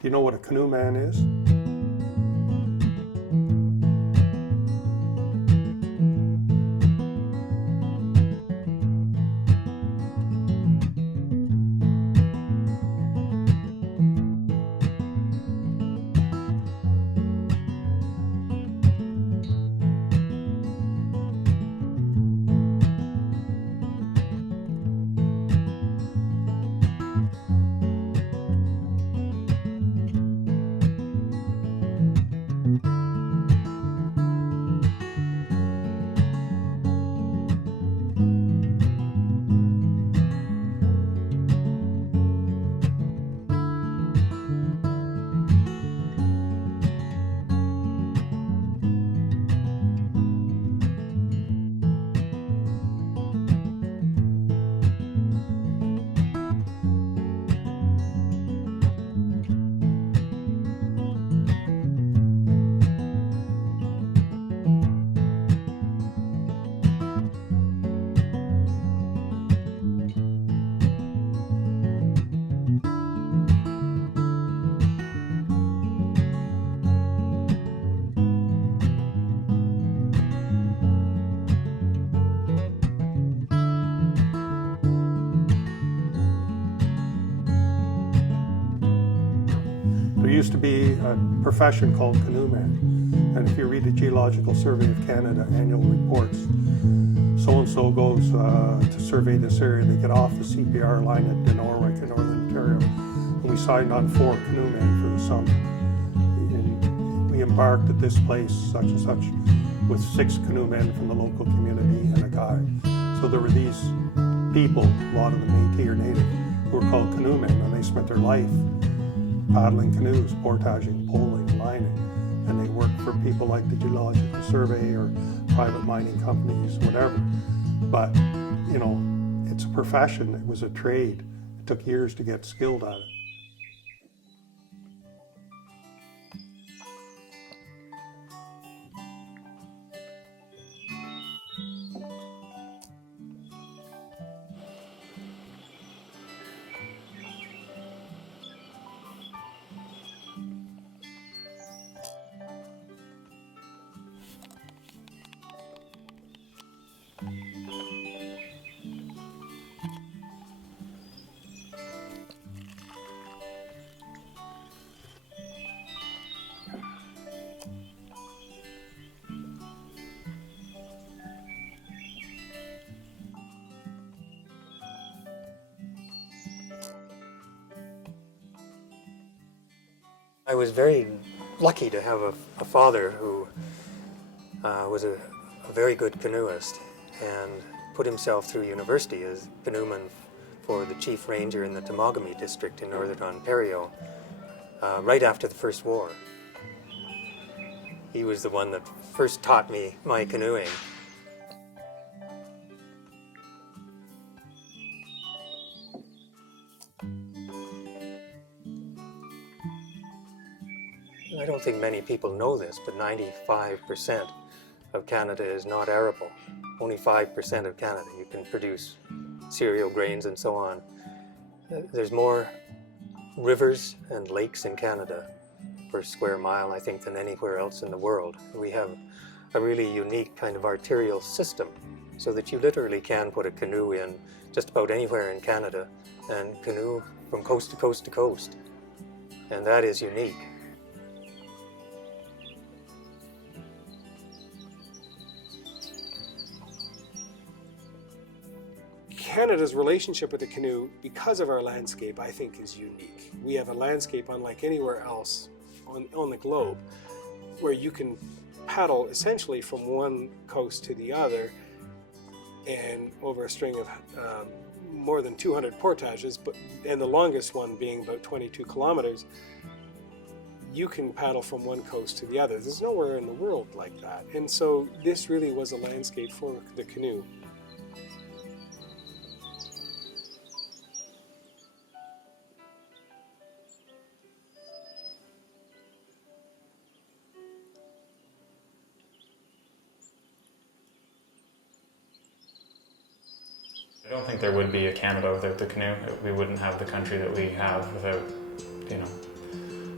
Do you know what a canoe man is? There used to be a profession called canoeman, and if you read the Geological Survey of Canada annual reports, so-and-so goes to survey this area. They get off the CPR line at Denorwick in Northern Ontario, and we signed on 4 canoemen for the summer. And we embarked at this place, such and such, with 6 canoemen from the local community and a guide. So there were these people, a lot of them Métis or Native, who were called canoemen, and they spent their life paddling canoes, portaging, poling, lining, and they worked for people like the Geological Survey or private mining companies, whatever. But, you know, it's a profession, it was a trade. It took years to get skilled at it. I was very lucky to have a father who was a very good canoeist and put himself through university as canoeman for the chief ranger in the Temagami district in Northern Ontario right after the First War. He was the one that first taught me my canoeing. I don't think many people know this, but 95% of Canada is not arable. Only 5% of Canada you can produce cereal grains and so on. There's more rivers and lakes in Canada per square mile, I think, than anywhere else in the world. We have a really unique kind of arterial system so that you literally can put a canoe in just about anywhere in Canada and canoe from coast to coast to coast. And that is unique. Canada's relationship with the canoe, because of our landscape, I think is unique. We have a landscape unlike anywhere else on the globe, where you can paddle essentially from one coast to the other and over a string of more than 200 portages, and the longest one being about 22 kilometers, you can paddle from one coast to the other. There's nowhere in the world like that. And so this really was a landscape for the canoe. I don't think there would be a Canada without the canoe. We wouldn't have the country that we have without,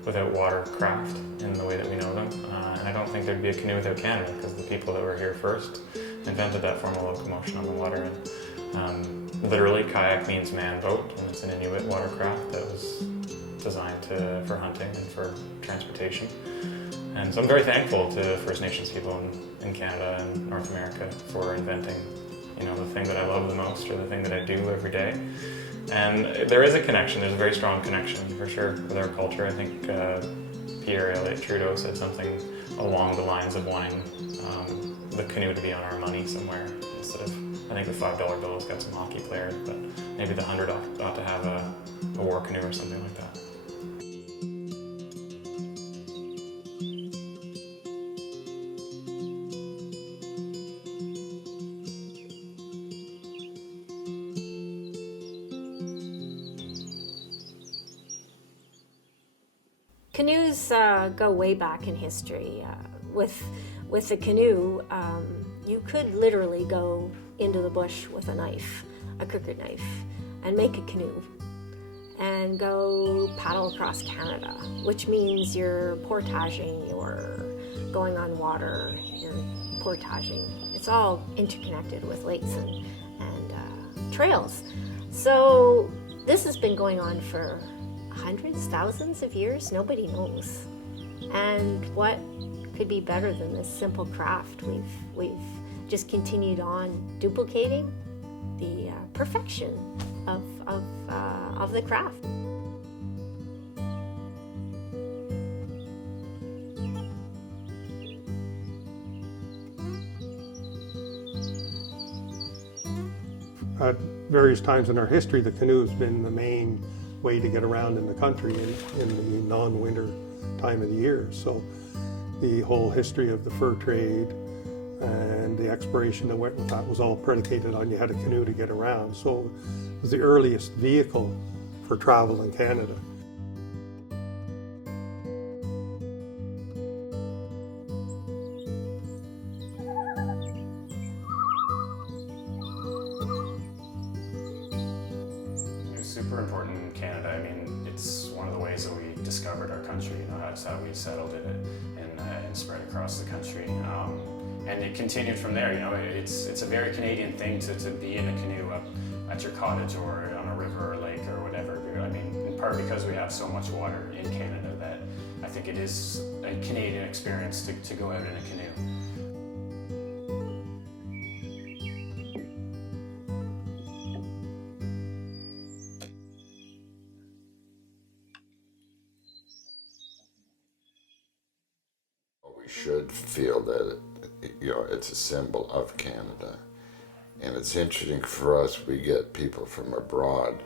without watercraft in the way that we know them. And I don't think there'd be a canoe without Canada, because the people that were here first invented that form of locomotion on the water. And literally, kayak means man boat, and it's an Inuit watercraft that was designed for hunting and for transportation. And so I'm very thankful to First Nations people in Canada and North America for inventing, the thing that I love the most, or the thing that I do every day. And there is a connection, there's a very strong connection for sure with our culture. I think Pierre Elliott Trudeau said something along the lines of wanting the canoe to be on our money somewhere, instead of, I think the $5 bill's got some hockey players, but maybe the 100 ought to have a war canoe or something like that. Canoes go way back in history. With the canoe, you could literally go into the bush with a knife, a crooked knife, and make a canoe and go paddle across Canada, which means you're portaging, you're going on water, you're portaging. It's all interconnected with lakes and trails. So this has been going on for hundreds, thousands of years, nobody knows. And what could be better than this simple craft? We've just continued on duplicating the perfection of the craft. At various times in our history, the canoe has been the main way to get around in the country in the non-winter time of the year. So the whole history of the fur trade and the exploration that went with that was all predicated on you had a canoe to get around. So it was the earliest vehicle for travel in Canada. Super important in Canada. I mean, it's one of the ways that we discovered our country. That's how we settled in it and spread across the country. And it continued from there. It's a very Canadian thing to be in a canoe up at your cottage or on a river or lake or whatever. I mean, in part because we have so much water in Canada that I think it is a Canadian experience to go out in a canoe. We should feel that it's a symbol of Canada, and it's interesting for us. We get people from abroad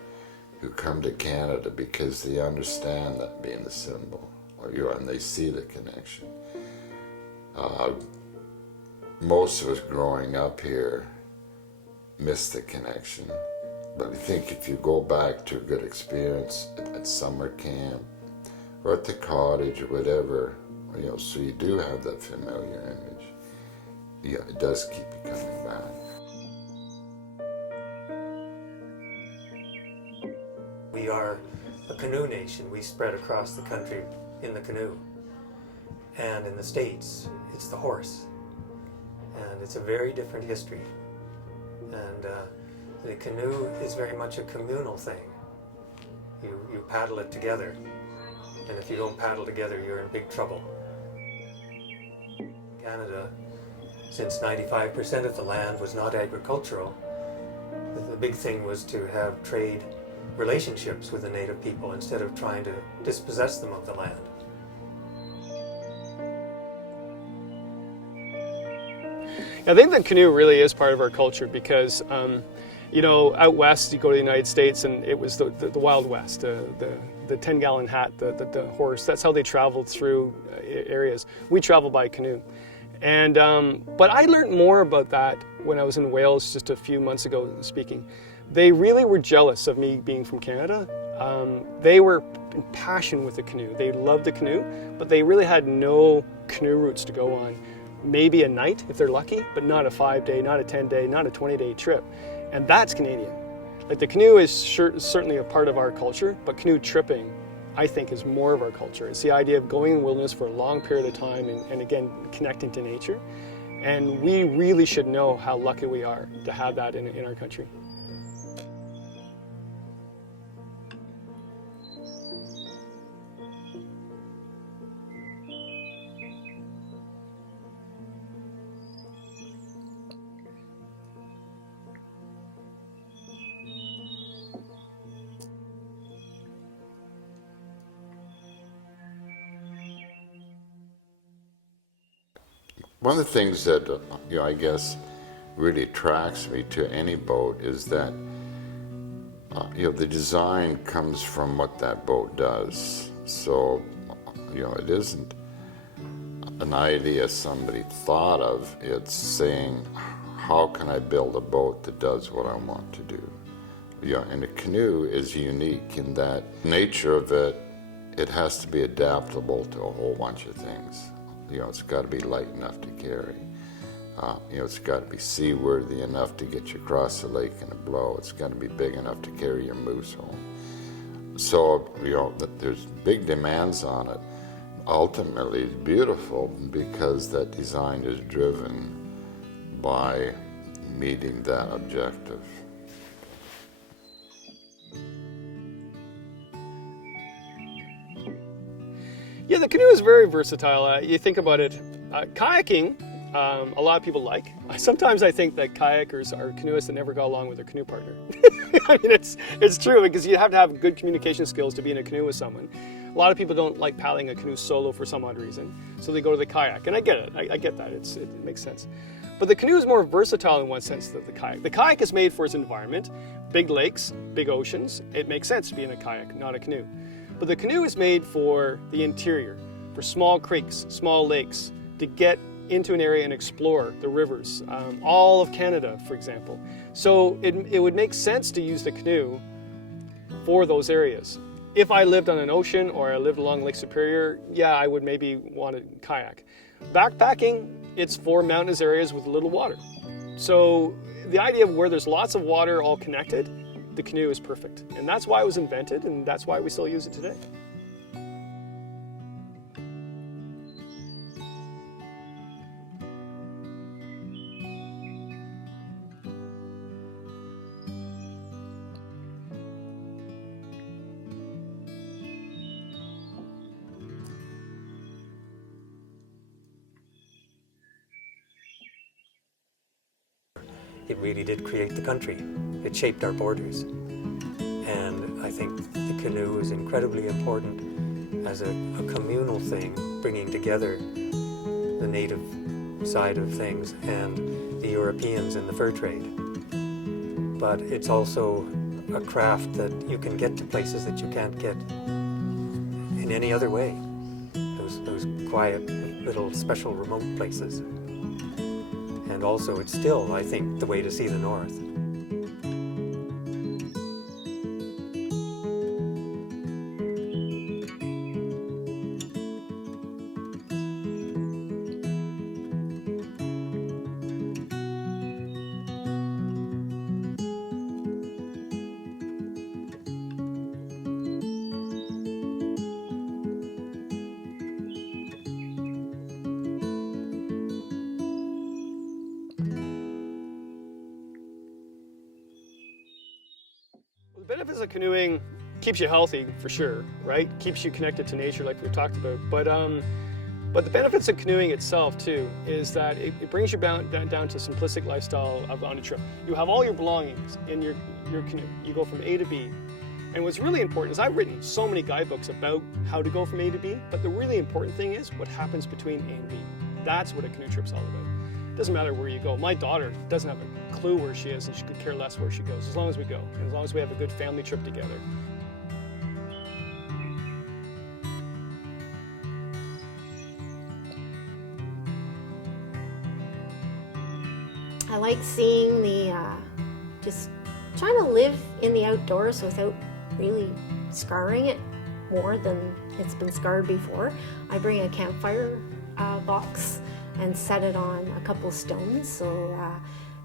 who come to Canada because they understand that being the symbol, and they see the connection. Most of us growing up here miss the connection, but I think if you go back to a good experience at summer camp or at the cottage or whatever, so you do have that familiar image. Yeah, it does keep you coming back. We are a canoe nation. We spread across the country in the canoe. And in the States, it's the horse. And it's a very different history. And the canoe is very much a communal thing. You paddle it together. And if you don't paddle together, you're in big trouble. Canada, since 95% of the land was not agricultural, the big thing was to have trade relationships with the native people instead of trying to dispossess them of the land. I think the canoe really is part of our culture because, out west you go to the United States and it was the Wild West, the 10-gallon hat, the horse. That's how they traveled through areas. We travel by canoe. And but I learned more about that when I was in Wales just a few months ago speaking. They really were jealous of me being from Canada. They were in passion with the canoe. They loved the canoe, but they really had no canoe routes to go on. Maybe a night if they're lucky, but not a 5-day, not a 10-day, not a 20-day trip. And that's Canadian. Like the canoe is certainly a part of our culture, but canoe tripping I think, is more of our culture. It's the idea of going in the wilderness for a long period of time and again, connecting to nature. And we really should know how lucky we are to have that in our country. One of the things that, I guess really attracts me to any boat is that, the design comes from what that boat does. So, it isn't an idea somebody thought of. It's saying, how can I build a boat that does what I want to do? And a canoe is unique in that nature of it has to be adaptable to a whole bunch of things. It's got to be light enough to carry. It's got to be seaworthy enough to get you across the lake in a blow. It's got to be big enough to carry your moose home. So, there's big demands on it. Ultimately, it's beautiful because that design is driven by meeting that objective. Yeah, the canoe is very versatile. You think about it, kayaking, a lot of people like. Sometimes I think that kayakers are canoeists that never got along with their canoe partner. I mean, it's true because you have to have good communication skills to be in a canoe with someone. A lot of people don't like paddling a canoe solo for some odd reason, so they go to the kayak, and I get it. I get that. It makes sense. But the canoe is more versatile in one sense than the kayak. The kayak is made for its environment, big lakes, big oceans. It makes sense to be in a kayak, not a canoe. But the canoe is made for the interior, for small creeks, small lakes, to get into an area and explore the rivers, all of Canada, for example. So it would make sense to use the canoe for those areas. If I lived on an ocean or I lived along Lake Superior, yeah, I would maybe want to kayak. Backpacking, it's for mountainous areas with little water. So the idea of where there's lots of water all connected, the canoe is perfect. And that's why it was invented, and that's why we still use it today. It really did create the country. It shaped our borders. And I think the canoe is incredibly important as a communal thing, bringing together the native side of things and the Europeans in the fur trade. But it's also a craft that you can get to places that you can't get in any other way. Those quiet, little, special, remote places. And also, it's still, I think, the way to see the North. The benefits of canoeing keeps you healthy for sure, right? Keeps you connected to nature like we've talked about. But the benefits of canoeing itself too is that it brings you down to simplistic lifestyle on a trip. You have all your belongings in your canoe. You go from A to B. And what's really important is I've written so many guidebooks about how to go from A to B, but the really important thing is what happens between A and B. That's what a canoe trip's all about. It doesn't matter where you go. My daughter doesn't have a clue where she is, and she could care less where she goes, as long as we go, and as long as we have a good family trip together. I like seeing just trying to live in the outdoors without really scarring it more than it's been scarred before. I bring a campfire box and set it on a couple stones.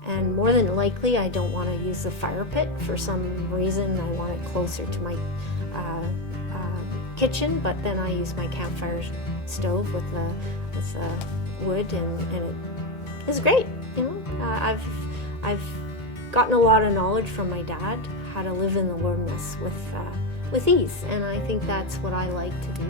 And more than likely, I don't want to use the fire pit. For some reason, I want it closer to my kitchen, but then I use my campfire stove with the wood, and it's great. You know, I've gotten a lot of knowledge from my dad how to live in the wilderness with ease, and I think that's what I like to do.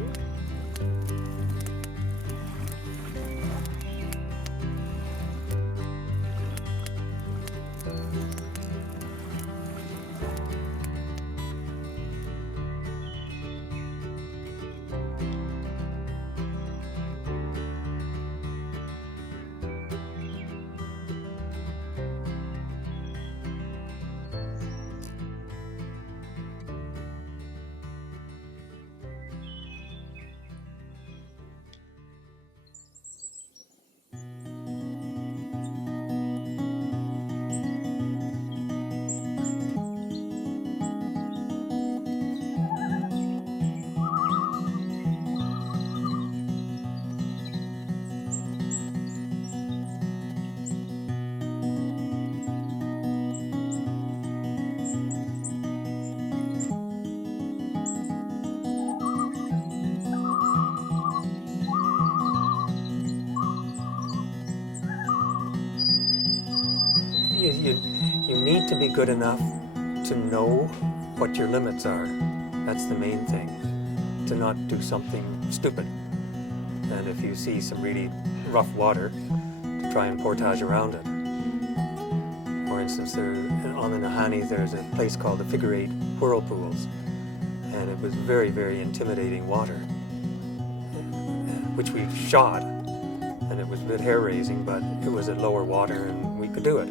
You need to be good enough to know what your limits are. That's the main thing. To not do something stupid. And if you see some really rough water, to try and portage around it. For instance, on the Nahanni there's a place called the Figure 8 Whirlpools. And it was very, very intimidating water, which we shot. And it was a bit hair-raising, but it was at lower water and we could do it.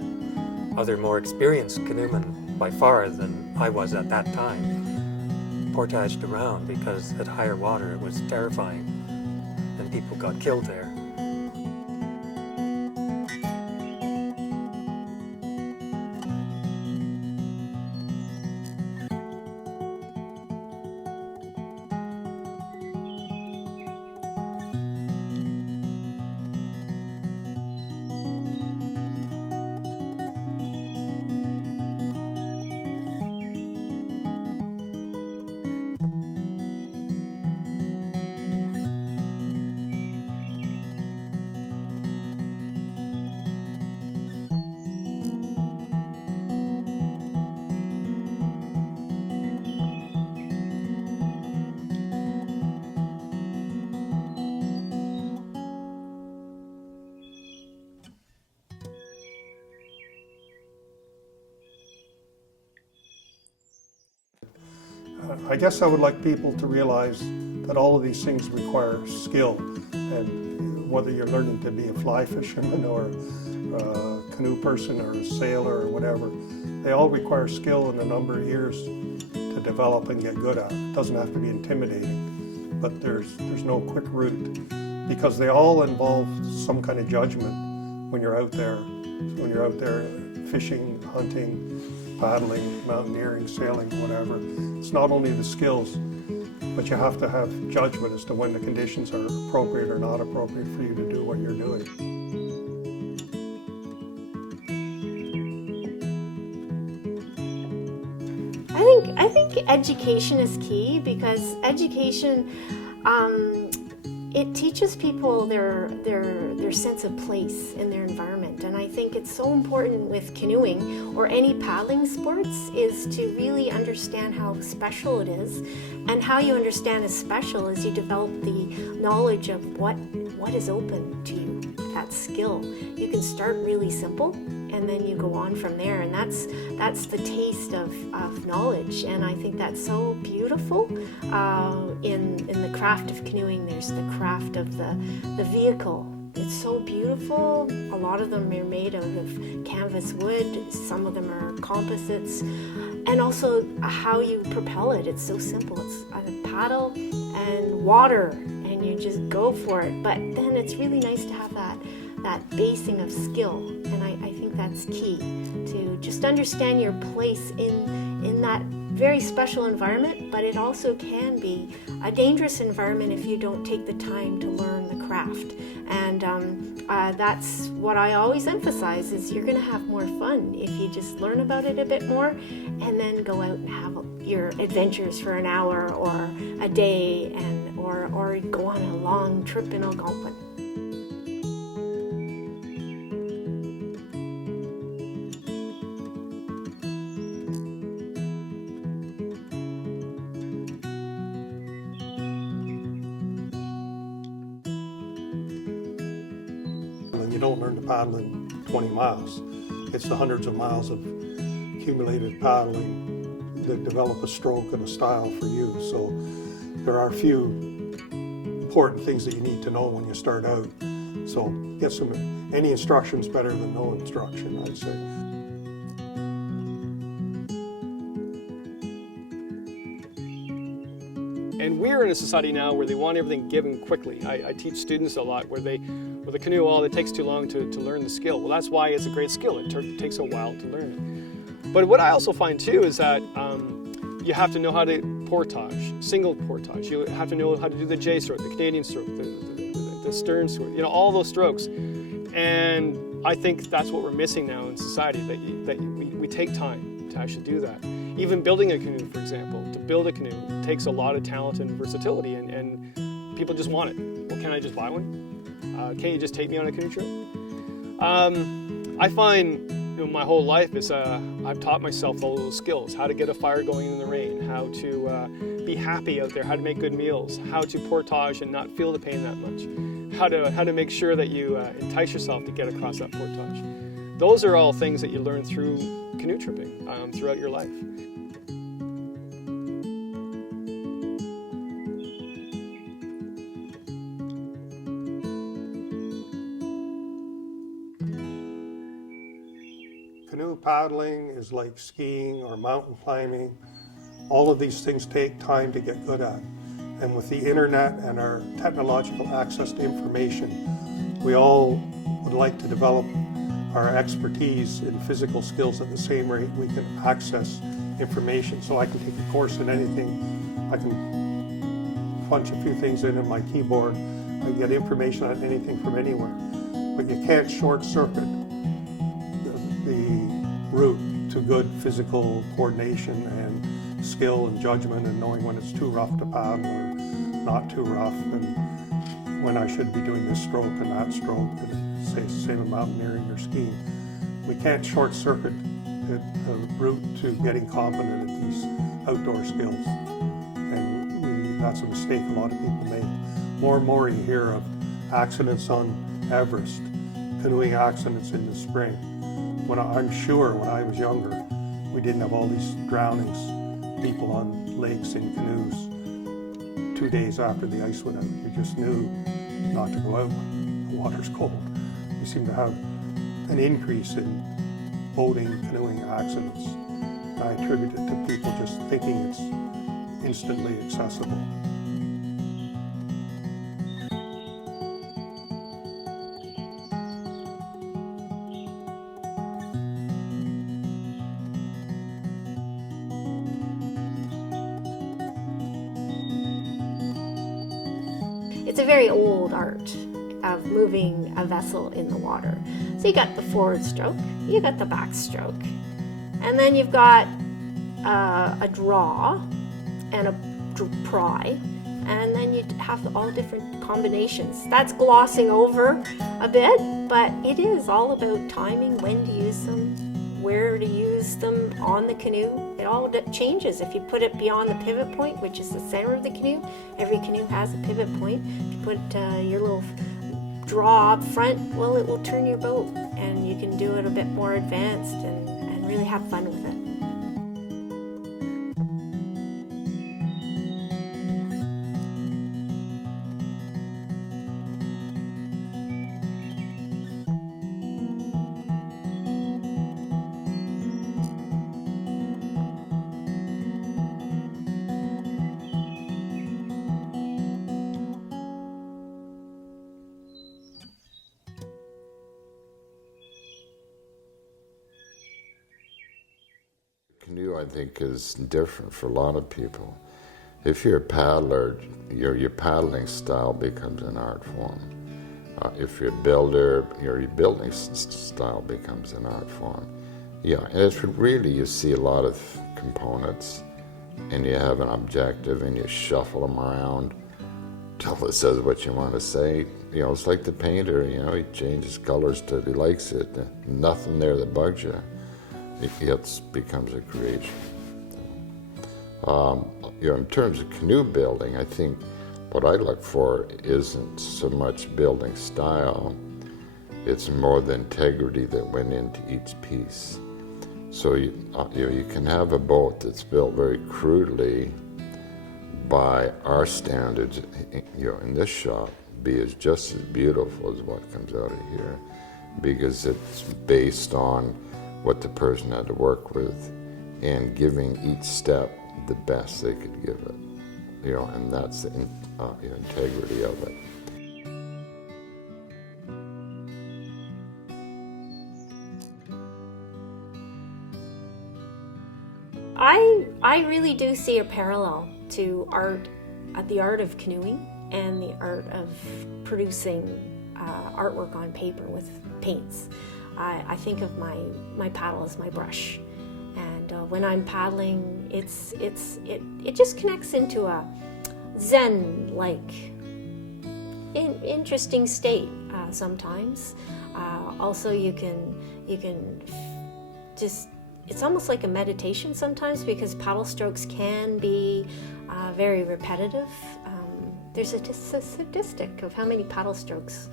Other more experienced canoemen, by far than I was at that time, portaged around because at higher water it was terrifying and people got killed there. I guess I would like people to realize that all of these things require skill, and whether you're learning to be a fly fisherman or a canoe person or a sailor or whatever, they all require skill and a number of years to develop and get good at. It doesn't have to be intimidating, but there's no quick route, because they all involve some kind of judgment when you're out there fishing, hunting, paddling, mountaineering, sailing, whatever. It's not only the skills, but you have to have judgment as to when the conditions are appropriate or not appropriate for you to do what you're doing. I think education is key, because education it teaches people their sense of place in their environment, and I think it's so important with canoeing or any paddling sports is to really understand how special it is, and how you understand it's special is you develop the knowledge of what is open to you, that skill. You can start really simple and then you go on from there, and that's the taste of knowledge, and I think that's so beautiful. In the craft of canoeing, there's the craft of the vehicle. It's so beautiful. A lot of them are made out of canvas wood, some of them are composites, and also how you propel it. It's so simple. It's a paddle and water, and you just go for it. But then it's really nice to have that basing of skill, and I think that's key, to just understand your place in that very special environment. But it also can be a dangerous environment if you don't take the time to learn the craft, and that's what I always emphasize, is you're going to have more fun if you just learn about it a bit more and then go out and have your adventures for an hour or a day, and or go on a long trip in Algonquin. And you don't learn to paddle in 20 miles. It's the hundreds of miles of accumulated paddling that develop a stroke and a style for you. So there are a few important things that you need to know when you start out. So get any instruction's better than no instruction, I'd say. And we're in a society now where they want everything given quickly. I teach students a lot where with a canoe, it takes too long to learn the skill. Well, that's why it's a great skill. It takes a while to learn it. But what I also find too is that you have to know how to portage, single portage. You have to know how to do the J stroke, the Canadian stroke, the stern stroke, all those strokes. And I think that's what we're missing now in society, that we take time to actually do that. Even building a canoe, for example, to build a canoe takes a lot of talent and versatility, and people just want it. Well, can I just buy one? Can't you just take me on a canoe trip? I find my whole life is I've taught myself all those skills: how to get a fire going in the rain, how to be happy out there, how to make good meals, how to portage and not feel the pain that much, how to make sure that you entice yourself to get across that portage. Those are all things that you learn through canoe tripping throughout your life. Canoe paddling is like skiing or mountain climbing. All of these things take time to get good at. And with the internet and our technological access to information, we all would like to develop our expertise in physical skills at the same rate we can access information. So I can take a course in anything. I can punch a few things in my keyboard. I get information on anything from anywhere. But you can't short circuit the route to good physical coordination and skill and judgment, and knowing when it's too rough to paddle or not too rough, and when I should be doing this stroke and that stroke, and say same in mountaineering or skiing. We can't short circuit the route to getting competent at these outdoor skills, and that's a mistake a lot of people make. More and more you hear of accidents on Everest, canoeing accidents in the spring. I'm sure when I was younger, we didn't have all these drownings, people on lakes in canoes 2 days after the ice went out. You just knew not to go out when the water's cold. We seem to have an increase in boating, canoeing accidents. I attribute it to people just thinking it's instantly accessible. It's a very old art of moving a vessel in the water. So you got the forward stroke, you got the back stroke, and then you've got a draw and a pry, and then you have all different combinations. That's glossing over a bit, but it is all about timing, when to use them, where to use them on the canoe. It all changes. If you put it beyond the pivot point, which is the center of the canoe, every canoe has a pivot point. If you put your little draw up front, well, it will turn your boat, and you can do it a bit more advanced and really have fun with it. Canoe, I think, is different for a lot of people. If you're a paddler, your paddling style becomes an art form. If you're a builder, your building style becomes an art form. Yeah, and it's really, you see a lot of components and you have an objective and you shuffle them around till it says what you want to say. You know, it's like the painter, you know, he changes colors till he likes it. Nothing there that bugs you. It becomes a creation. You know, in terms of canoe building, I think what I look for isn't so much building style, it's more the integrity that went into each piece. So you can have a boat that's built very crudely by our standards, you know, in this shop, be as just as beautiful as what comes out of here, because it's based on what the person had to work with and giving each step the best they could give it, you know, and that's the integrity of it. I really do see a parallel to the art of canoeing and the art of producing artwork on paper with paints. I think of my paddle as my brush, and when I'm paddling, it just connects into a Zen-like, interesting state sometimes. Also, you can just. It's almost like a meditation sometimes, because paddle strokes can be very repetitive. There's a statistic of how many paddle strokes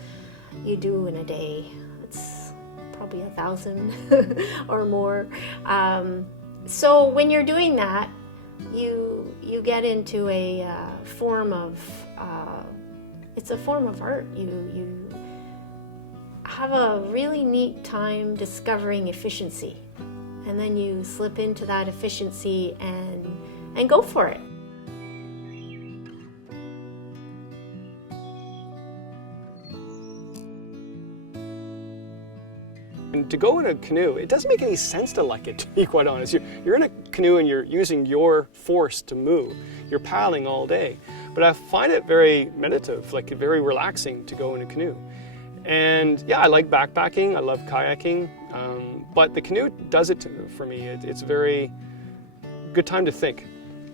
you do in a day. It's probably 1,000 or more. So when you're doing that, you get into a form of it's a form of art. You have a really neat time discovering efficiency. And then you slip into that efficiency and go for it. And to go in a canoe, it doesn't make any sense to like it, to be quite honest. You're in a canoe and you're using your force to move. You're paddling all day. But I find it very meditative, like very relaxing to go in a canoe. And yeah, I like backpacking, I love kayaking, but the canoe does it for me. It's a very good time to think.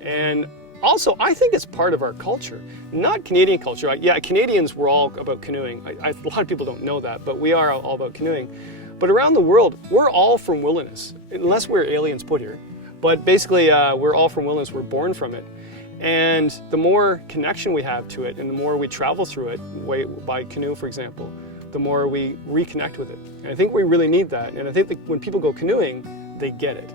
And also, I think it's part of our culture, not Canadian culture. Yeah, Canadians, we're all about canoeing. A lot of people don't know that, but we are all about canoeing. But around the world, we're all from wilderness, unless we're aliens put here. But basically, we're all from wilderness, we're born from it. And the more connection we have to it, and the more we travel through it, by canoe, for example, the more we reconnect with it. And I think we really need that. And I think that when people go canoeing, they get it.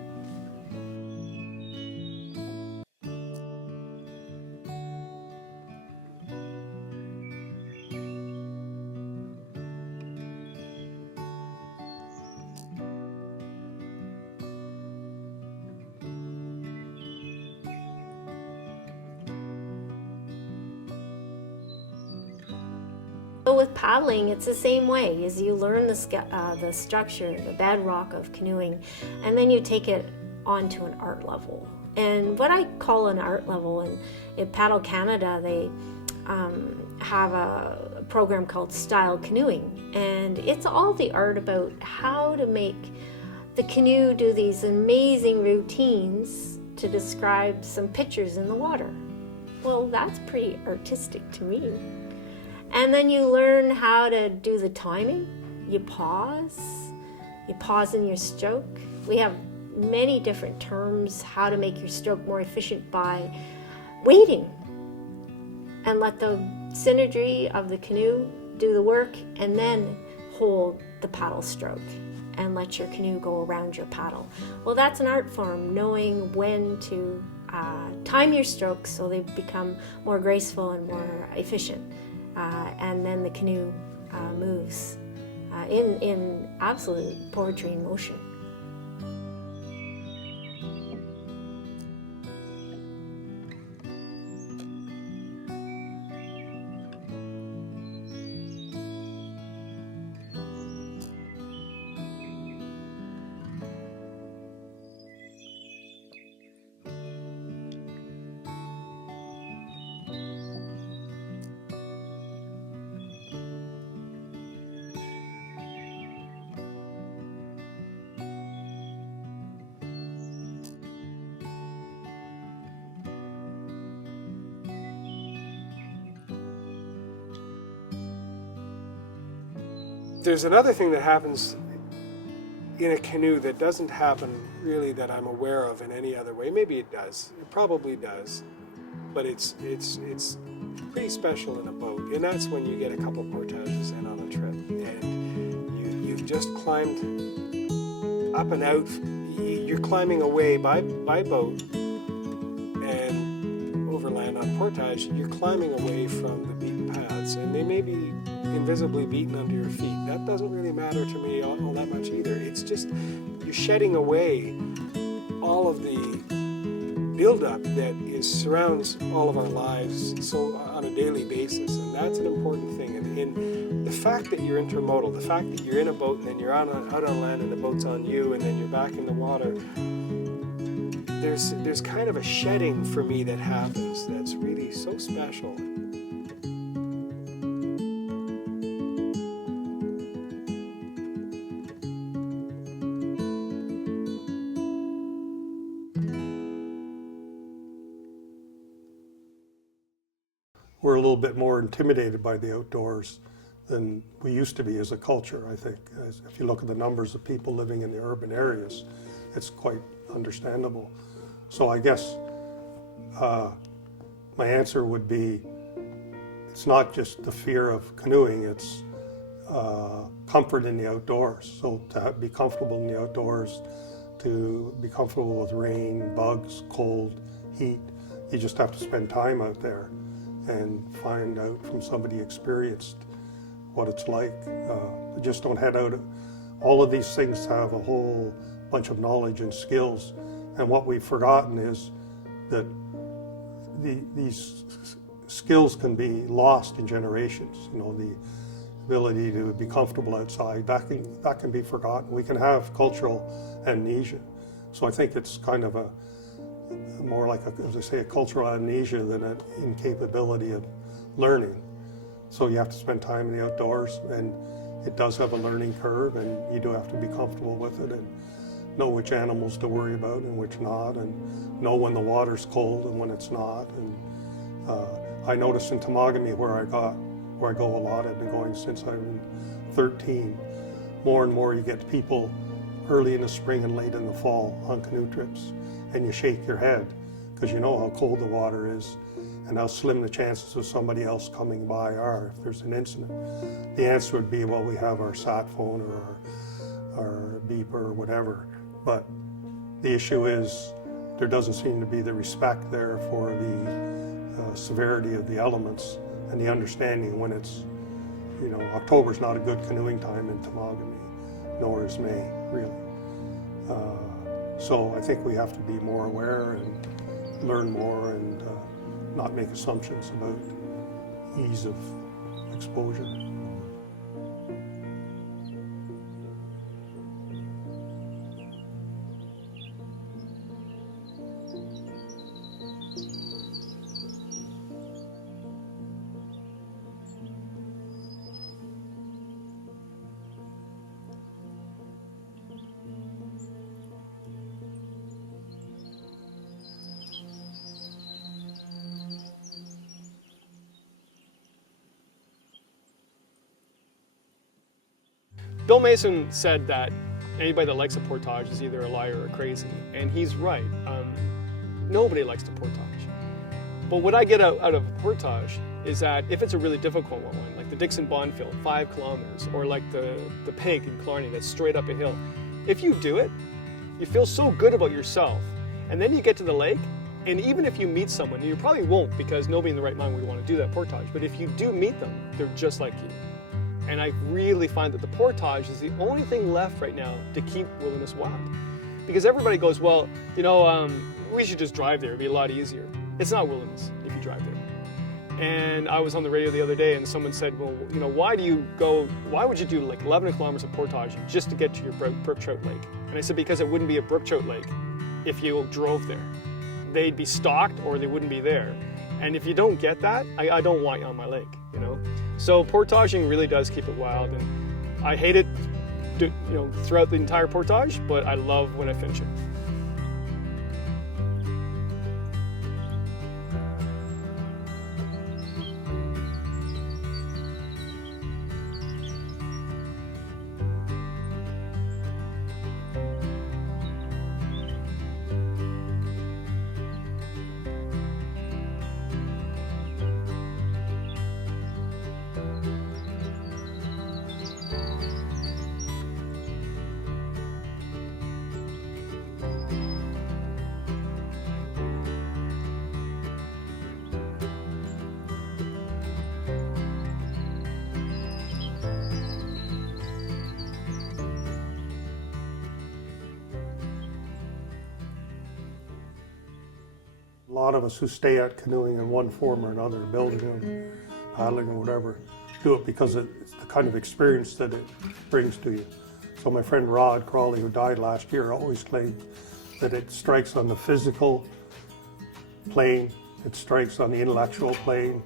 So with paddling, it's the same way. As you learn the structure, the bedrock of canoeing, and then you take it onto an art level. And what I call an art level, and in Paddle Canada, they have a program called Style Canoeing, and it's all the art about how to make the canoe do these amazing routines to describe some pictures in the water. Well, that's pretty artistic to me. And then you learn how to do the timing. You pause in your stroke. We have many different terms how to make your stroke more efficient by waiting and let the synergy of the canoe do the work, and then hold the paddle stroke and let your canoe go around your paddle. Well, that's an art form, knowing when to time your strokes so they become more graceful and more efficient. And then the canoe moves in absolute poetry in motion. There's another thing that happens in a canoe that doesn't happen really that I'm aware of in any other way. Maybe it does. It probably does. But it's pretty special in a boat. And that's when you get a couple portages in on a trip. And you've just climbed up and out. You're climbing away by boat and overland on portage. You're climbing away from the beaten paths. And they may be invisibly beaten under your feet. That doesn't really matter to me all that much either. It's just you're shedding away all of the buildup that surrounds all of our lives so on a daily basis, and that's an important thing. And the fact that you're intermodal, the fact that you're in a boat and then you're out on land and the boat's on you and then you're back in the water, there's kind of a shedding for me that happens that's really so special. We're a little bit more intimidated by the outdoors than we used to be as a culture, I think. If you look at the numbers of people living in the urban areas, it's quite understandable. So I guess my answer would be, it's not just the fear of canoeing, it's comfort in the outdoors. So to be comfortable in the outdoors, to be comfortable with rain, bugs, cold, heat, you just have to spend time out there and find out from somebody experienced what it's like. Just don't head out. All of these things have a whole bunch of knowledge and skills, and what we've forgotten is that these skills can be lost in generations. You know, the ability to be comfortable outside, that can be forgotten. We can have cultural amnesia. So I think it's kind of more like, as I say, a cultural amnesia than an incapability of learning. So you have to spend time in the outdoors, and it does have a learning curve, and you do have to be comfortable with it and know which animals to worry about and which not, and know when the water's cold and when it's not. And I noticed in Temagami, where I go a lot, I've been going since I was 13, more and more you get people early in the spring and late in the fall on canoe trips, and you shake your head because you know how cold the water is and how slim the chances of somebody else coming by are if there's an incident. The answer would be, well, we have our sat phone or our beeper or whatever, but the issue is there doesn't seem to be the respect there for the severity of the elements and the understanding when it's, you know, October's not a good canoeing time in Temagami, nor is May, really. So I think we have to be more aware and learn more and not make assumptions about ease of exposure. Bill Mason said that anybody that likes a portage is either a liar or crazy, and he's right. Nobody likes to portage. But what I get out of a portage is that if it's a really difficult one, like the Dixon Bonfield, 5 kilometers, or like the Pig in Killarney, that's straight up a hill, if you do it, you feel so good about yourself, and then you get to the lake, and even if you meet someone, and you probably won't because nobody in the right mind would want to do that portage, but if you do meet them, they're just like you. And I really find that the portage is the only thing left right now to keep wilderness wild. Because everybody goes, well, you know, we should just drive there, it'd be a lot easier. It's not wilderness if you drive there. And I was on the radio the other day and someone said, well, you know, why would you do like 11 kilometers of portaging just to get to your brook trout lake? And I said, because it wouldn't be a brook trout lake if you drove there. They'd be stocked or they wouldn't be there. And if you don't get that, I don't want you on my lake, you know? So portaging really does keep it wild, and I hate it, you know, throughout the entire portage, but I love when I finish it. A lot of us who stay at canoeing in one form or another, building or paddling or whatever, do it because it's the kind of experience that it brings to you. So my friend Rod Crawley, who died last year, always claimed that it strikes on the physical plane, it strikes on the intellectual plane,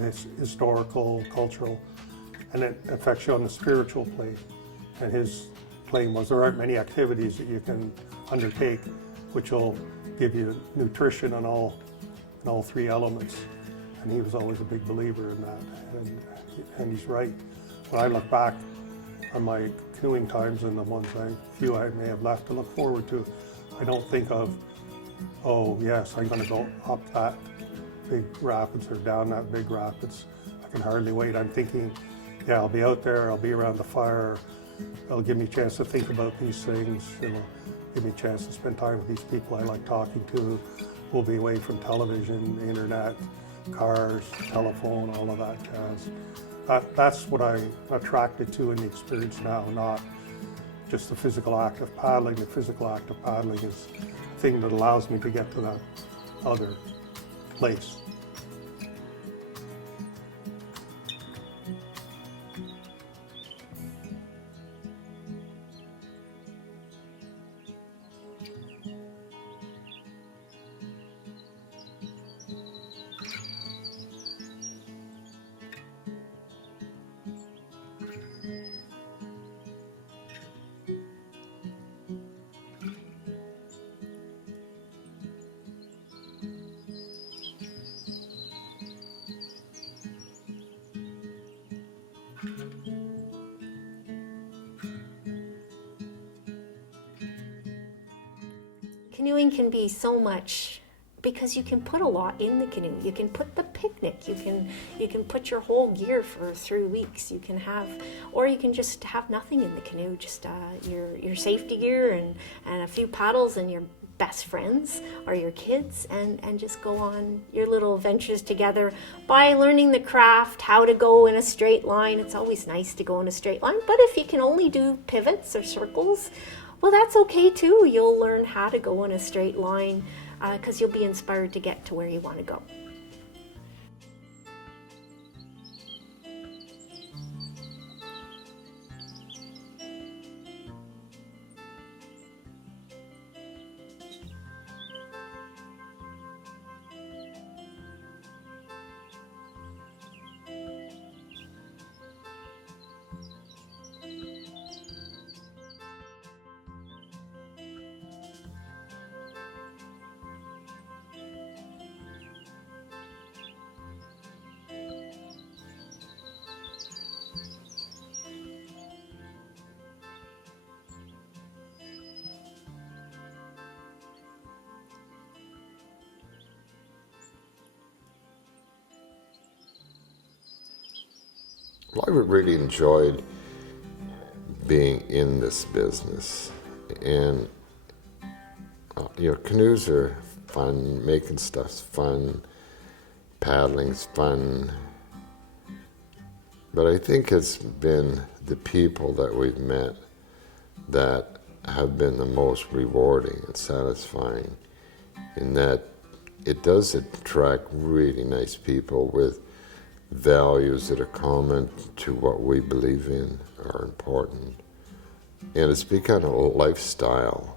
it's historical, cultural, and it affects you on the spiritual plane. And his claim was there aren't many activities that you can undertake which will give you nutrition on all three elements. And he was always a big believer in that, and he's right. When I look back on my canoeing times and the ones I may have left to look forward to, I don't think of, oh yes, I'm going to go up that big rapids or down that big rapids. I can hardly wait. I'm thinking, yeah, I'll be out there, I'll be around the fire, it'll give me a chance to think about these things, it'll give me a chance to spend time with these people I like talking to. We'll be away from television, the internet, cars, telephone, all of that jazz. That's what I'm attracted to in the experience now, not just the physical act of paddling. The physical act of paddling is the thing that allows me to get to that other place. Canoeing can be so much because you can put a lot in the canoe. You can put the picnic, you can put your whole gear for 3 weeks. You can have, or you can just have nothing in the canoe, just your safety gear and a few paddles and your best friends or your kids, and just go on your little adventures together by learning the craft, how to go in a straight line. It's always nice to go in a straight line, but if you can only do pivots or circles, well, that's okay too. You'll learn how to go in a straight line because you'll be inspired to get to where you want to go. Well, I really enjoyed being in this business, and canoes are fun, making stuff's fun, paddling's fun, but I think it's been the people that we've met that have been the most rewarding and satisfying, in that it does attract really nice people with values that are common to what we believe in are important. And it's become a lifestyle.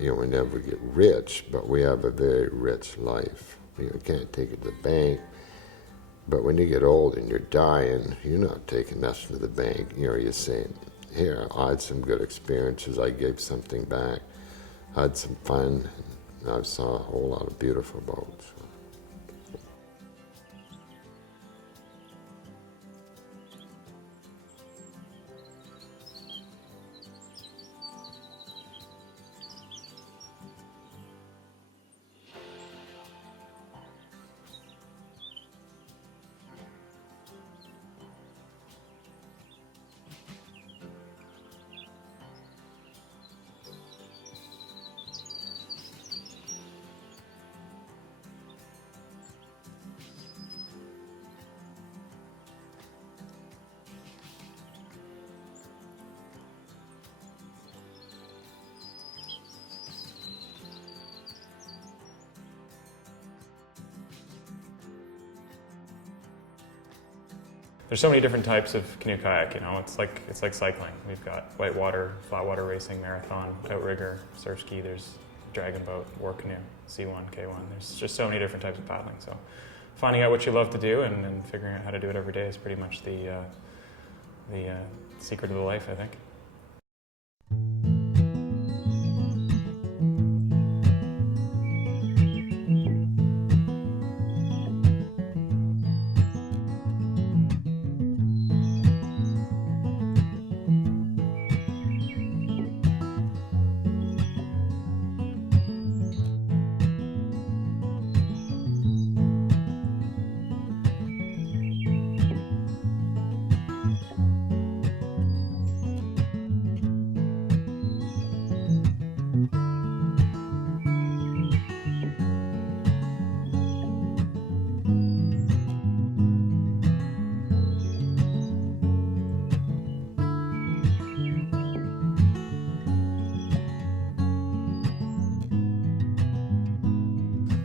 We never get rich, but we have a very rich life. You can't take it to the bank, but when you get old and you're dying, you're not taking nothing to the bank. You're saying, here, I had some good experiences, I gave something back, I had some fun, and I saw a whole lot of beautiful boats. there's so many different types of canoe kayak. You know, it's like cycling. We've got whitewater, flatwater racing, marathon, outrigger, surf ski. There's dragon boat, war canoe, C1, K1. There's just so many different types of paddling. So finding out what you love to do and figuring out how to do it every day is pretty much the secret of the life, I think.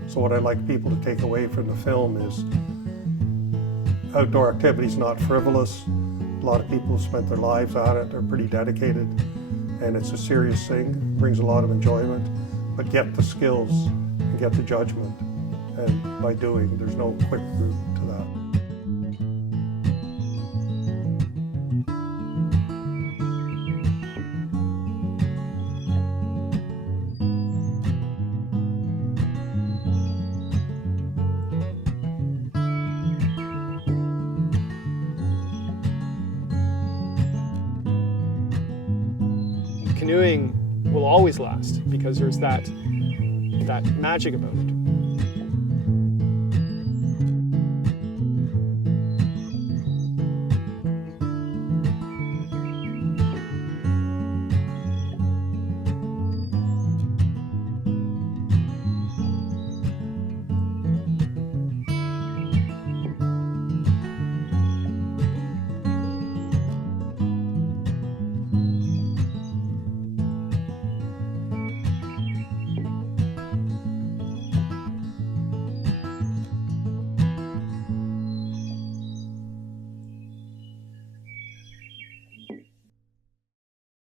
So what I'd like people to take away from the film is outdoor activity is not frivolous. A lot of people have spent their lives at it, they're pretty dedicated, and it's a serious thing, brings a lot of enjoyment, but get the skills and get the judgment. And by doing, there's no quick route to that. Canoeing will always last because there's that magic about it.